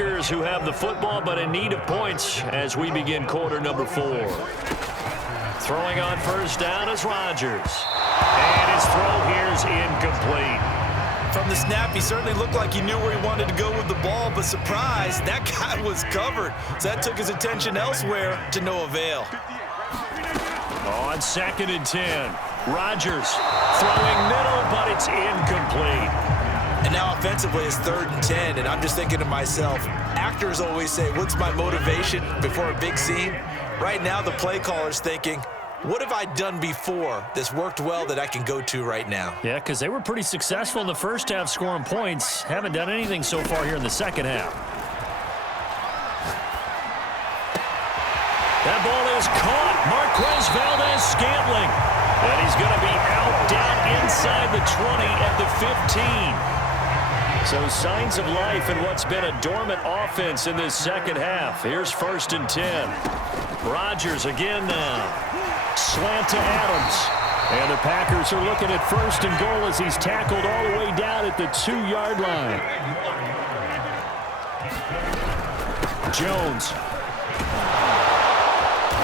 Packers who have the football but in need of points as we begin quarter number 4. Throwing on first down is Rodgers. And his throw here is incomplete. From the snap, he certainly looked like he knew where he wanted to go with the ball, but surprise, that guy was covered. So that took his attention elsewhere to no avail. On 2nd and 10, Rodgers throwing middle, but it's incomplete. And now offensively it's 3rd and 10, and I'm just thinking to myself, actors always say, what's my motivation before a big scene? Right now the play caller's thinking, what have I done before that's worked well that I can go to right now? Yeah, because they were pretty successful in the first half scoring points. Haven't done anything so far here in the second half. That ball is caught. Marquez Valdes-Scantling. And he's going to be out down inside the 20 at the 15. So signs of life in what's been a dormant offense in this second half. Here's 1st and 10. Rodgers again now. Slant to Adams. And the Packers are looking at 1st and goal as he's tackled all the way down at the 2-yard line. Jones.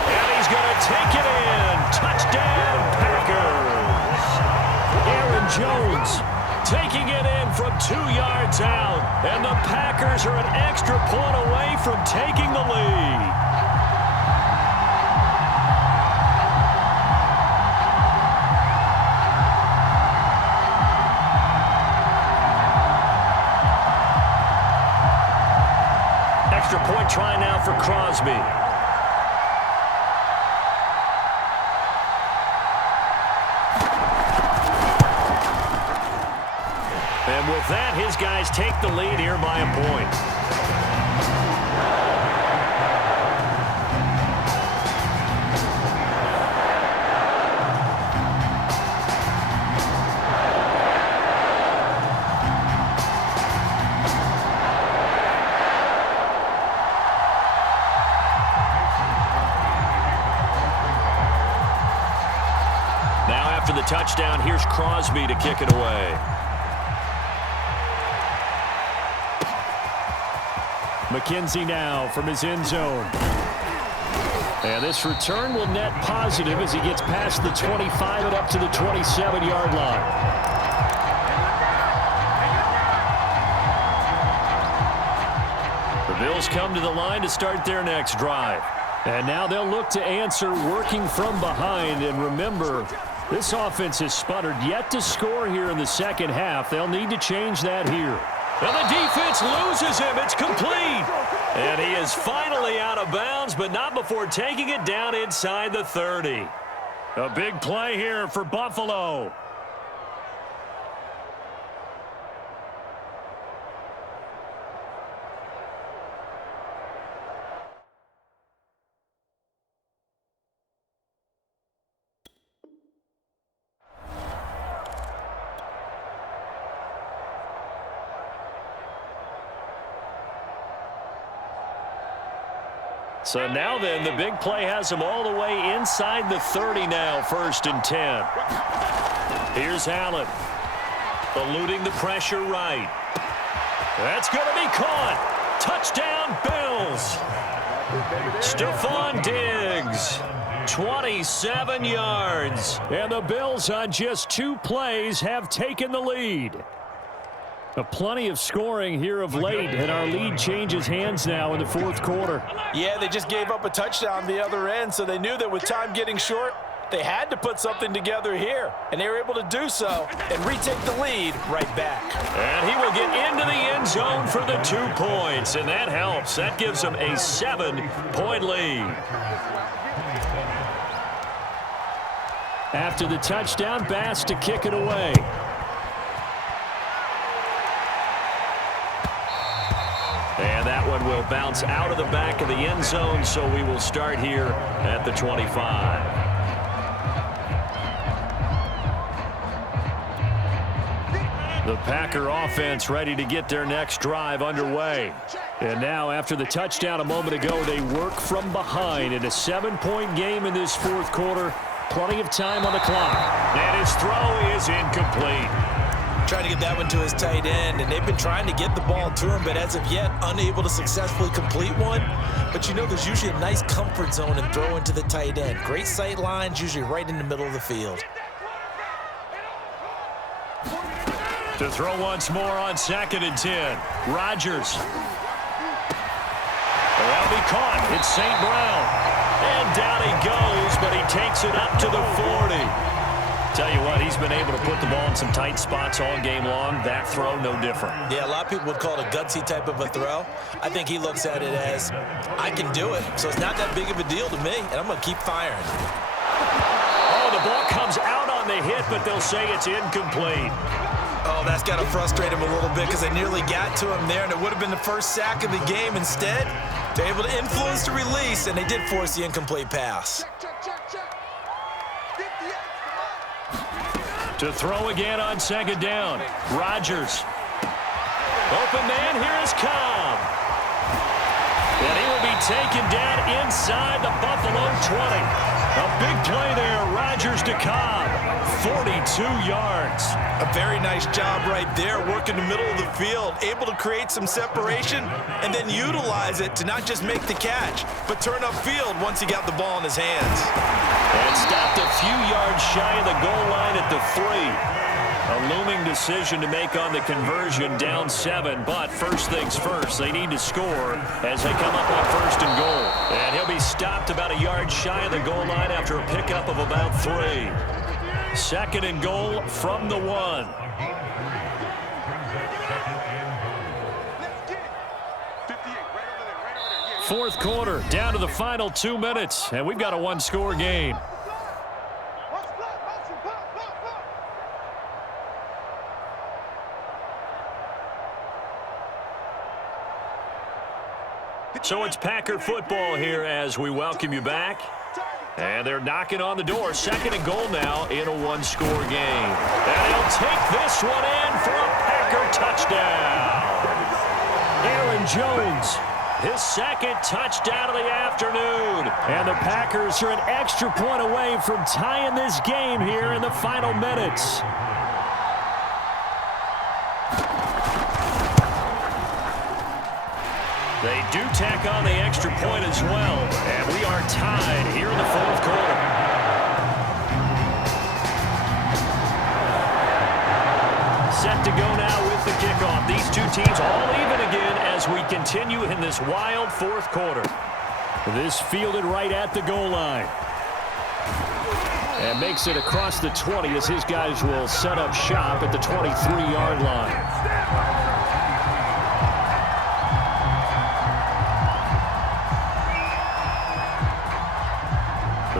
And he's going to take it in. Touchdown, Packers. Aaron Jones taking it in from 2 yards out. And the Packers are an extra point away from taking the lead. Extra point try now for Crosby. And with that, his guys take the lead here by a point. Now after the touchdown, here's Crosby to kick it away. McKenzie now from his end zone. And this return will net positive as he gets past the 25 and up to the 27-yard line. The Bills come to the line to start their next drive. And now they'll look to answer working from behind. And remember, this offense has sputtered yet to score here in the second half. They'll need to change that here. And the defense loses him. It's complete. And he is finally out of bounds, but not before taking it down inside the 30. A big play here for Buffalo. So now then, the big play has him all the way inside the 30 now, 1st and 10. Here's Allen. Eluding the pressure right. That's going to be caught. Touchdown, Bills. Stephon Diggs. 27 yards. And the Bills on just 2 plays have taken the lead. Plenty of scoring here of late, and our lead changes hands now in the 4th quarter. Yeah, they just gave up a touchdown the other end, so they knew that with time getting short, they had to put something together here, and they were able to do so and retake the lead right back. And he will get into the end zone for the 2 points, and that helps. That gives them a 7-point lead. After the touchdown, Bass to kick it away. And that one will bounce out of the back of the end zone, so we will start here at the 25. The Packer offense ready to get their next drive underway. And now, after the touchdown a moment ago, they work from behind in a 7-point game in this 4th quarter. Plenty of time on the clock. And his throw is incomplete. Trying to get that one to his tight end, and they've been trying to get the ball to him, but as of yet, unable to successfully complete one. But you know, there's usually a nice comfort zone and throw into the tight end. Great sight lines, usually right in the middle of the field. To throw once more on 2nd and 10. Rodgers. That'll be caught. It's St. Brown. And down he goes, but he takes it up to the 40. Tell you what, he's been able to put the ball in some tight spots all game long. That throw, no different. Yeah, a lot of people would call it a gutsy type of a throw. I think he looks at it as, I can do it, so it's not that big of a deal to me, and I'm going to keep firing. Oh, the ball comes out on the hit, but they'll say it's incomplete. Oh, that's got to frustrate him a little bit because they nearly got to him there, and it would have been the first sack of the game. Instead, they're able to influence the release, and they did force the incomplete pass. To throw again on 2nd down. Rodgers. Open man, here is Cobb. And he will be taken down inside the Buffalo 20. A big play there, Rodgers to Cobb. 42 yards. A very nice job right there, working the middle of the field, able to create some separation and then utilize it to not just make the catch, but turn upfield once he got the ball in his hands. And stopped a few yards shy of the goal line at the 3. A looming decision to make on the conversion, down 7, but first things first, they need to score as they come up on 1st and goal. And he'll be stopped about a yard shy of the goal line after a pickup of about 3. 2nd and goal from the 1. Fourth quarter, down to the final 2 minutes, and we've got a one-score game. So it's Packer football here as we welcome you back. And they're knocking on the door. 2nd and goal now in a one-score game. And he'll take this one in for a Packer touchdown. Aaron Jones, his 2nd touchdown of the afternoon. And the Packers are an extra point away from tying this game here in the final minutes. They do tack on the extra point as well, and we are tied here in the 4th quarter. Set to go now with the kickoff. These two teams all even again as we continue in this wild 4th quarter. This fielded right at the goal line. And makes it across the 20 as his guys will set up shop at the 23-yard line.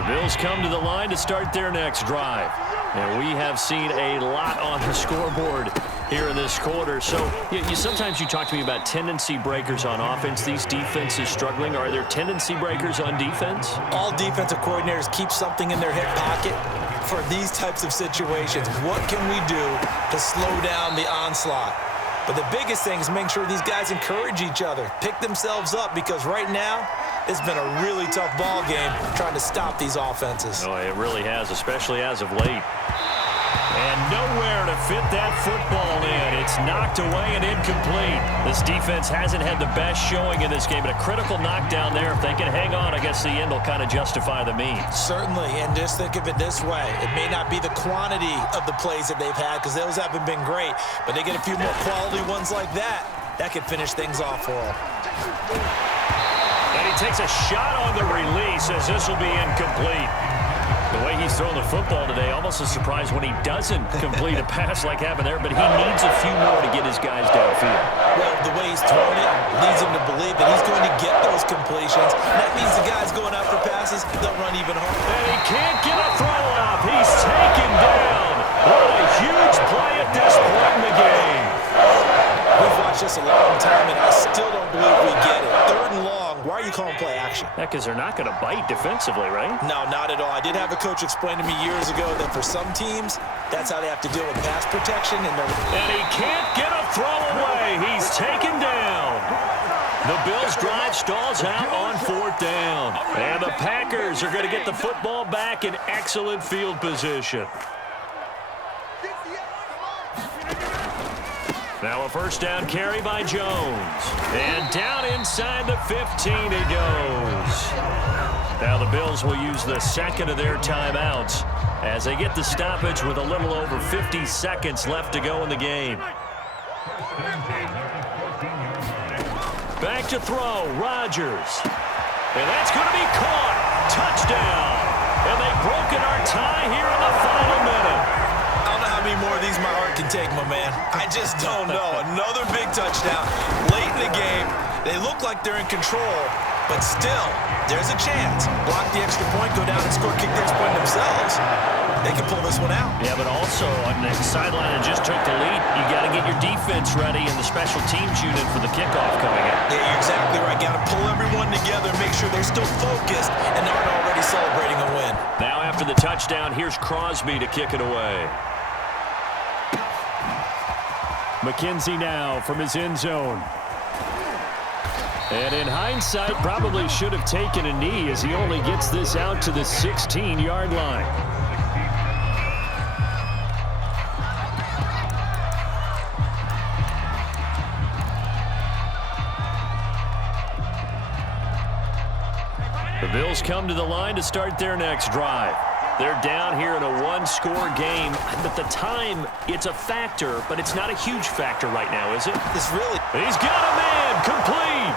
Bills come to the line to start their next drive. And we have seen a lot on the scoreboard here in this quarter. So sometimes you talk to me about tendency breakers on offense. These defenses struggling. Are there tendency breakers on defense? All defensive coordinators keep something in their hip pocket for these types of situations. What can we do to slow down the onslaught? But the biggest thing is make sure these guys encourage each other, pick themselves up, because right now it's been a really tough ball game trying to stop these offenses. Oh, it really has, especially as of late. And nowhere to fit that football in. It's knocked away and incomplete. This defense hasn't had the best showing in this game, but a critical knockdown there. If they can hang on, I guess the end will kind of justify the means. Certainly, and just think of it this way. It may not be the quantity of the plays that they've had because those haven't been great, but they get a few more quality ones like that. That could finish things off for them. And he takes a shot on the release as this will be incomplete. The way he's throwing the football today, almost a surprise when he doesn't complete a pass like happened there, but he needs a few more to get his guys downfield. Well, the way he's throwing it leads him to believe that he's going to get those completions. That means the guys going out for passes, they'll run even harder. And he can't get a throw off. He's taken down. What a huge play at this point in the game. We've watched this a long time, and I still don't believe we get it. 3rd and long. Why are you calling play action? Yeah, because they're not going to bite defensively, right? No, not at all. I did have a coach explain to me years ago that for some teams, that's how they have to deal with pass protection. And he can't get a throw away. He's taken down. The Bills drive stalls out on 4th down. And the Packers are going to get the football back in excellent field position. Now a first down carry by Jones. And down inside the 15 he goes. Now the Bills will use the second of their timeouts as they get the stoppage with a little over 50 seconds left to go in the game. Back to throw, Rodgers. And that's going to be caught. Touchdown. And they've broken our tie here in the final minute. I don't know how many more of these my heart can take, my man. I just don't know. Another big touchdown late in the game. They look like they're in control, but still, there's a chance. Block the extra point, go down and score, kick the extra point themselves. They can pull this one out. Yeah, but also on the sideline and just took the lead, you got to get your defense ready and the special teams unit for the kickoff coming in. Yeah, you're exactly right. Got to pull everyone together, make sure they're still focused and aren't already celebrating a win. Now after the touchdown, here's Crosby to kick it away. McKenzie now from his end zone. And in hindsight, probably should have taken a knee as he only gets this out to the 16-yard line. The Bills come to the line to start their next drive. They're down here in a one-score game. But the time, it's a factor, but it's not a huge factor right now, is it? It's really. He's got a man complete.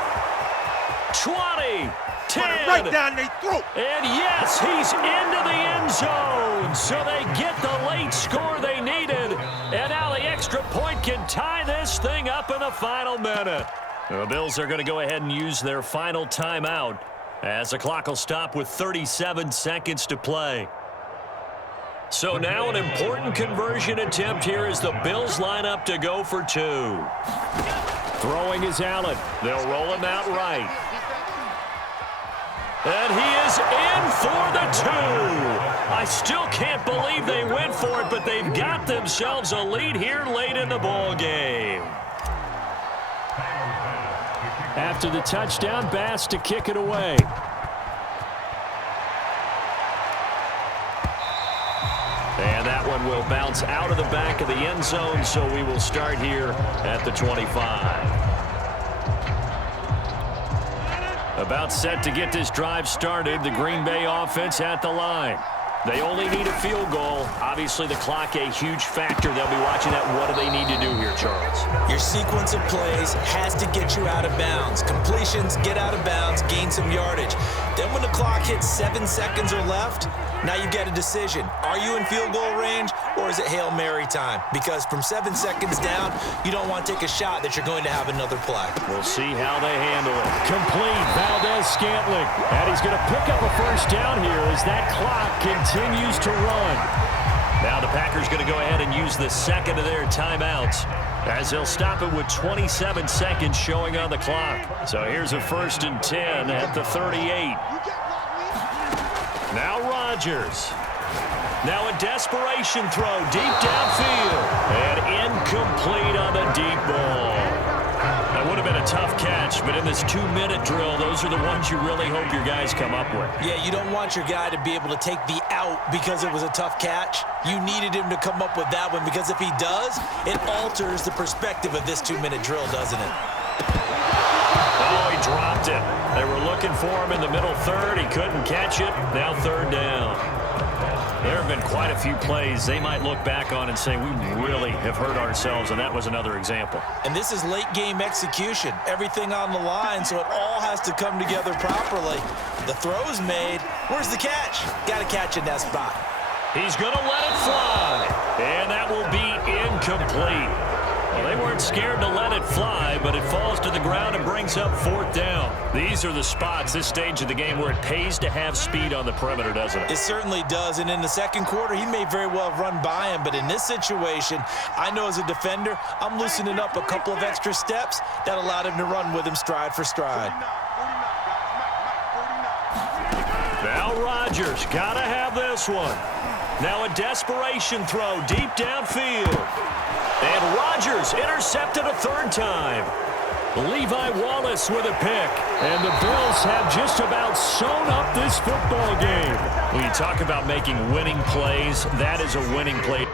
20, 10. Right down their throat. And yes, he's into the end zone. So they get the late score they needed. And now the extra point can tie this thing up in the final minute. The Bills are going to go ahead and use their final timeout as the clock will stop with 37 seconds to play. So now an important conversion attempt here as the Bills line up to go for two. Throwing is Allen. They'll roll him out right. And he is in for the two. I still can't believe they went for it, but they've got themselves a lead here late in the ball game. After the touchdown, Bass to kick it away. And that one will bounce out of the back of the end zone, so we will start here at the 25. About set to get this drive started, the Green Bay offense at the line. They only need a field goal. Obviously, the clock a huge factor. They'll be watching that. What do they need to do here, Charles? Your sequence of plays has to get you out of bounds. Completions, get out of bounds, gain some yardage. Then when the clock hits 7 seconds or left, now you get a decision. Are you in field goal range or is it Hail Mary time? Because from 7 seconds down, you don't want to take a shot that you're going to have another play. We'll see how they handle it. Complete, Valdez-Scantling. And he's going to pick up a first down here as that clock continues to run. Now the Packers going to go ahead and use the second of their timeouts as they'll stop it with 27 seconds showing on the clock. So here's a 1st and 10 at the 38. Now Rodgers. Now a desperation throw deep downfield. And incomplete on the deep ball. That would have been a tough catch, but in this 2-minute drill, those are the ones you really hope your guys come up with. Yeah, you don't want your guy to be able to take the out because it was a tough catch. You needed him to come up with that one because if he does, it alters the perspective of this 2-minute drill, doesn't it? Oh, he dropped it. They were looking for him in the middle third. He couldn't catch it. Now 3rd down. There have been quite a few plays they might look back on and say, we really have hurt ourselves, and that was another example. And this is late game execution. Everything on the line, so it all has to come together properly. The throw's made. Where's the catch? Got to catch in that spot. He's going to let it fly, and that will be incomplete. Well, they weren't scared to let it fly, but it falls to the ground and brings up 4th down. These are the spots, this stage of the game, where it pays to have speed on the perimeter, doesn't it? It certainly does, and in the second quarter, he may very well have run by him, but in this situation, I know as a defender, I'm loosening up a couple of extra steps that allowed him to run with him stride for stride. Now Rodgers, gotta have this one. Now a desperation throw deep downfield. And Rodgers intercepted a 3rd time. Levi Wallace with a pick. And the Bills have just about sewn up this football game. When you talk about making winning plays, that is a winning play.